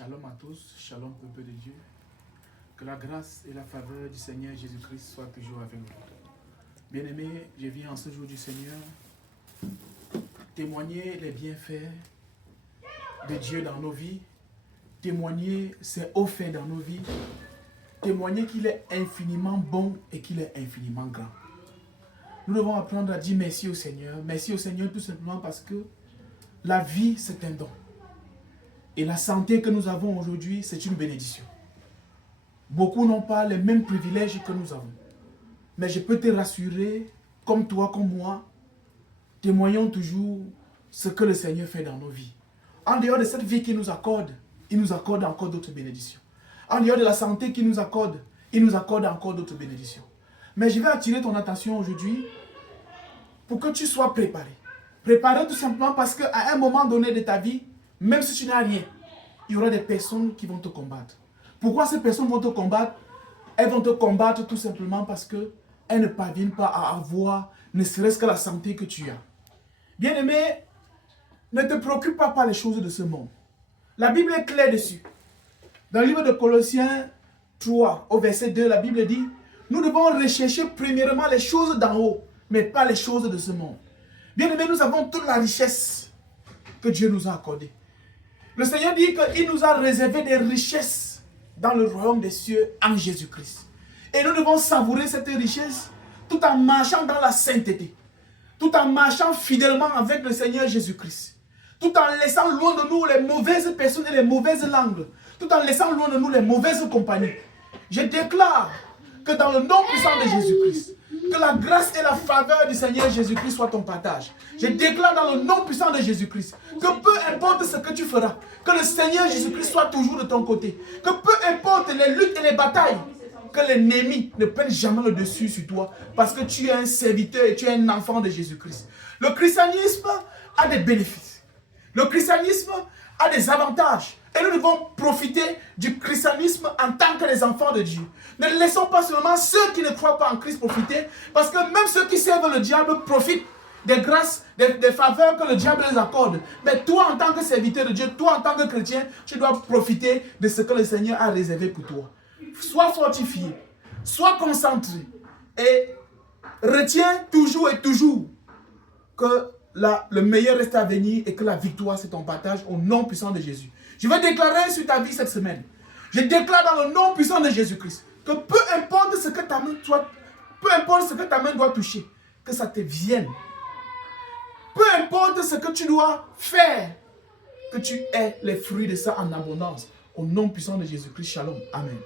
Shalom à tous, shalom peuple de Dieu. Que la grâce et la faveur du Seigneur Jésus-Christ soient toujours avec vous. Bien-aimés, je viens en ce jour du Seigneur témoigner les bienfaits de Dieu dans nos vies, témoigner ses hauts faits dans nos vies, témoigner qu'il est infiniment bon et qu'il est infiniment grand. Nous devons apprendre à dire merci au Seigneur. Merci au Seigneur tout simplement parce que la vie, c'est un don. Et la santé que nous avons aujourd'hui, c'est une bénédiction. Beaucoup n'ont pas les mêmes privilèges que nous avons. Mais je peux te rassurer, comme toi, comme moi, témoignons toujours ce que le Seigneur fait dans nos vies. En dehors de cette vie qu'il nous accorde, il nous accorde encore d'autres bénédictions. En dehors de la santé qu'il nous accorde, il nous accorde encore d'autres bénédictions. Mais je vais attirer ton attention aujourd'hui pour que tu sois préparé. Préparé tout simplement parce qu'à un moment donné de ta vie, même si tu n'as rien, il y aura des personnes qui vont te combattre. Pourquoi ces personnes vont te combattre? Elles vont te combattre tout simplement parce qu'elles ne parviennent pas à avoir ne serait-ce que la santé que tu as. Bien-aimé, ne te préoccupe pas par les choses de ce monde. La Bible est claire dessus. Dans le livre de Colossiens 3, au verset 2, la Bible dit: nous devons rechercher premièrement les choses d'en haut, mais pas les choses de ce monde. Bien-aimé, nous avons toute la richesse que Dieu nous a accordée. Le Seigneur dit qu'il nous a réservé des richesses dans le royaume des cieux en Jésus-Christ. Et nous devons savourer cette richesse tout en marchant dans la sainteté, tout en marchant fidèlement avec le Seigneur Jésus-Christ, tout en laissant loin de nous les mauvaises personnes et les mauvaises langues, tout en laissant loin de nous les mauvaises compagnies. Je déclare que dans le nom puissant de Jésus-Christ, que la grâce et la faveur du Seigneur Jésus-Christ soient ton partage. Je déclare dans le nom puissant de Jésus-Christ que peu importe ce que tu feras, que le Seigneur Jésus-Christ soit toujours de ton côté. Que peu importe les luttes et les batailles, que l'ennemi ne prenne jamais le dessus sur toi parce que tu es un serviteur et tu es un enfant de Jésus-Christ. Le christianisme a des bénéfices. Le christianisme a des avantages. Et nous devons profiter du christianisme en tant que les enfants de Dieu. Ne laissons pas seulement ceux qui ne croient pas en Christ profiter, parce que même ceux qui servent le diable profitent des grâces, des faveurs que le diable les accorde. Mais toi, en tant que serviteur de Dieu, toi, en tant que chrétien, tu dois profiter de ce que le Seigneur a réservé pour toi. Sois fortifié, sois concentré et retiens toujours et toujours que le meilleur reste à venir et que la victoire c'est ton partage au nom puissant de Jésus. Je vais déclarer sur ta vie cette semaine. Je déclare dans le nom puissant de Jésus-Christ que peu importe ce que ta main doit toucher, que ça te vienne. Peu importe ce que tu dois faire, que tu aies les fruits de ça en abondance. Au nom puissant de Jésus-Christ, shalom. Amen.